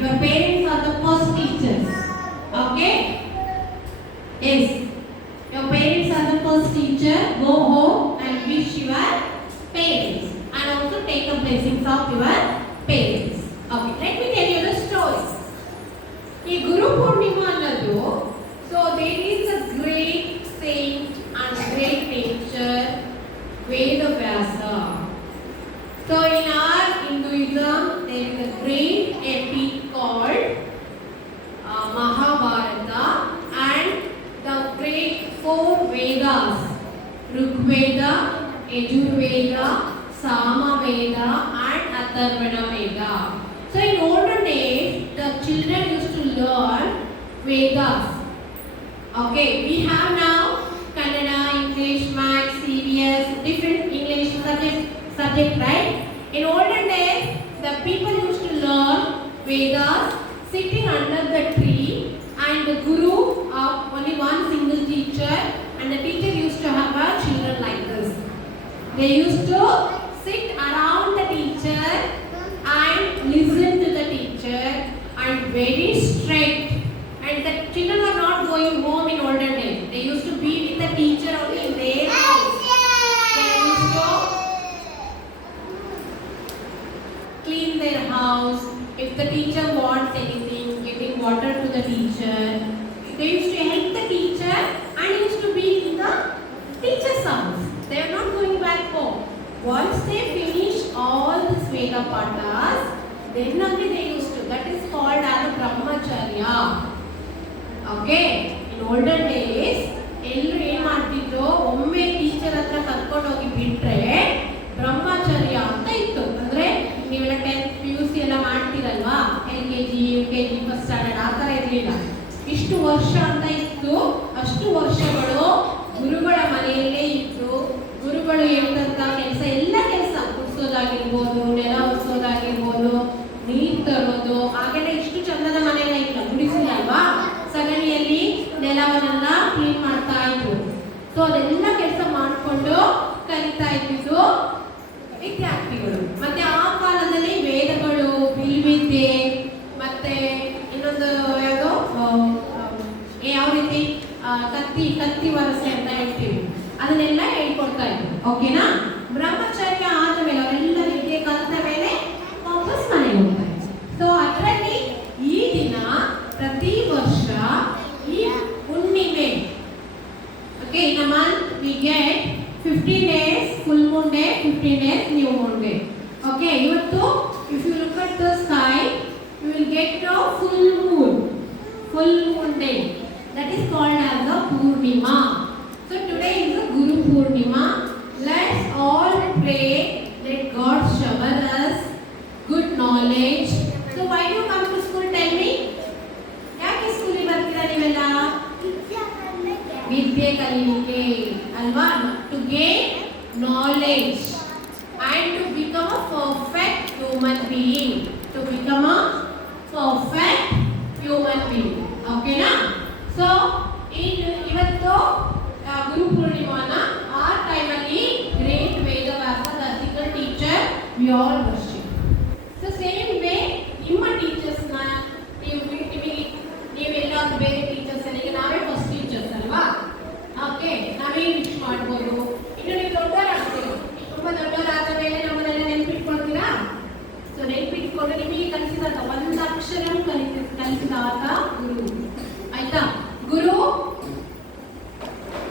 Your parents are the first teachers. Okay? Yes. Your parents are the first teacher. Go home and wish your parents. And also take the blessings of your parents. Okay. Let me tell you the story. ಈ ಗುರು ಪೂರ್ಣಿಮಾ ಅನ್ನೋದು so there is a great saint and great teacher Vedavyasa. So in our Hinduism there is a great epic called Mahabharata and the great four Vedas Rigveda, Yajurveda, Samaveda and Atharvana Veda. So in olden days the children used to learn Vedas. Okay, we have now Kannada, English, Maths, CBS, different English subject, right? In olden days, the people used to learn Vedas sitting under the tree, and the guru of only one single teacher, and the teacher used to have a children like this. They used to sit around the teacher and listen to the teacher, and very strict. And the children were not going home in olden days. They used to be with the teacher only in their house. They used to clean their house. If the teacher wants anything, giving water to the teacher. They used to help the teacher and used to be in the teacher's house. They are not going back home. Once they finish all this Veda Pathas, then only they used to. That is called as a Brahmacharya. Okay, in olden days ಎಲ್ಲರೂ ಏನು ಮಾಡ್ತಿದ್ರು, ಒಮ್ಮೆ ಟೀಚರ್ ಹತ್ರ ಕರ್ಕೊಂಡು ಹೋಗಿ ಬಿಟ್ರೆ ಬ್ರಹ್ಮಚರ್ಯ ಅಂತ ಇತ್ತು. ಅಂದ್ರೆ ನೀವೆಲ್ಲ 10th PUC ಎಲ್ಲ ಮಾಡ್ತೀರಲ್ವಾ, LKG UKG ಫಸ್ಟ್ ಸ್ಟ್ಯಾಂಡರ್ಡ್ ಆ ಥರ ಇರಲಿಲ್ಲ. ಇಷ್ಟು ವರ್ಷ ಅಂತ ಇತ್ತು. ಅಷ್ಟು ವರ್ಷಗಳು ಗುರುಗಳ ಮನೆಯಲ್ಲೇ ಇತ್ತು. ಗುರುಗಳು ಹೇಳಿದಂಥ ಕೆಲಸ ಎಲ್ಲ ಕೆಲಸ ಕುಡಿಸೋದಾಗಿರ್ಬೋದು, ನೆಲ ಒರೆಸೋದಾಗಿರ್ಬೋದು, ನೀರು ತರೋದು, ಹಾಗೆಲ್ಲ ಇಷ್ಟು ಚಂದದ ಮನೆಯಲ್ಲ ಇಲ್ಲ, ಗುಡಿಸಿಲ್ಲ ಅಲ್ವಾ, ಸಗಣಿಯಲ್ಲಿ ನೆಲವನ್ನೆಲ್ಲ ಕ್ಲೀನ್ ಮಾಡ್ತಾ ಇದ್ರು. ಸೊ ಅದೆಲ್ಲ ಕೆಲಸ ಮಾಡಿಕೊಂಡು ಕಲಿತಾ ಇದ್ದಿದ್ದು ವಿದ್ಯಾರ್ಥಿಗಳು. ಮತ್ತೆ ಆ ಕಾಲದಲ್ಲಿ ವೇದಗಳು, ಬಿಲ್ವಿದ್ಯೆ, ಮತ್ತೆ ಇನ್ನೊಂದು ಯಾವುದೋ ಯಾವ ರೀತಿ ಕತ್ತಿ ವರಸೆ ಅಂತ ಹೇಳ್ತೀವಿ, ಅದನ್ನೆಲ್ಲ ಹೇಳ್ಕೊಡ್ತಾ ಇದ್ರು. ಓಕೆನಾ? ಬ್ರಹ್ಮಚರ್ಯ ಆದ ಮೇಲೆ ಅವರೆಲ್ಲ ವಿದ್ಯೆ ಕಲಿತ ಮೇಲೆ ವಾಪಸ್ ಮನೆಗೆ ಹೋಗ್ತಾ ಇದ್ರು. ಸೊ ಅದರಲ್ಲಿ ಈ ದಿನ ಪ್ರತಿ ವರ್ಷ ಈ ಹುಣ್ಣಿಮೆ, okay, in a month we get 15 days full moon day, 15 days new moon day. Okay, ಇವತ್ತು if you look at the sky you will get a full moon day. That is called as a Purnima. So today is a Guru Purnima. Let's all pray that God shower us good knowledge. So why do you come to school, tell me? ಯಾಕೆ ಸ್ಕೂಲಿಗೆ ಬರ್ತೀರಾ ನೀವೆಲ್ಲ? ವಿದ್ಯೆ ಕಲಿಯಲಿಕ್ಕೆ ಅಲ್ವಾ? To gain knowledge and to become a perfect human being. To become a perfect human being. Okay na? So ಇವತ್ತು ಗುರು ಪೂರ್ಣಿಮಾನ ಆ ಟೈಮಲ್ಲಿ great Vedavyasa the ethical teacher we all worship. So same way ನಿಮ್ಮ ಟೀಚರ್ಸ್ನ ನೀವೆಲ್ಲ ಬೇರೆ ಟೀಚರ್ಸ್ ಈಗ ನಾವೇ ಫಸ್ಟ್ ಟೀಚರ್ಸ್ ಅಲ್ವಾ? ಓಕೆ, ನಾವೇ ವಿಶ್ ಮಾಡ್ಬೋದು. ಇನ್ನು ನೀವು ದೊಡ್ಡವರಾಗ್ತೀವಿ, ತುಂಬ ದೊಡ್ಡವರಾದ ಮೇಲೆ ನಮ್ಮನ್ನೆಲ್ಲ ನೆನ್ಪಿಟ್ಕೊಳ್ತೀರಾ? ಸೊ ನೆನ್ಪಿಟ್ಕೊಂಡು ನಿಮಗೆ ಕಲಿಸಿದಾಗ ಒಂದು ಅಕ್ಷರ ಕಲಿಸಿದಾಗ ಗುರು. ಆಯ್ತಾ? ಗುರು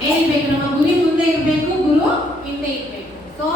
ಏನಿರ್ಬೇಕು, ನಮ್ಮ ಗುರಿ ಮುಂದೆ ಇರಬೇಕು, ಗುರು ಹಿಂದೆ ಇರಬೇಕು. ಸೊ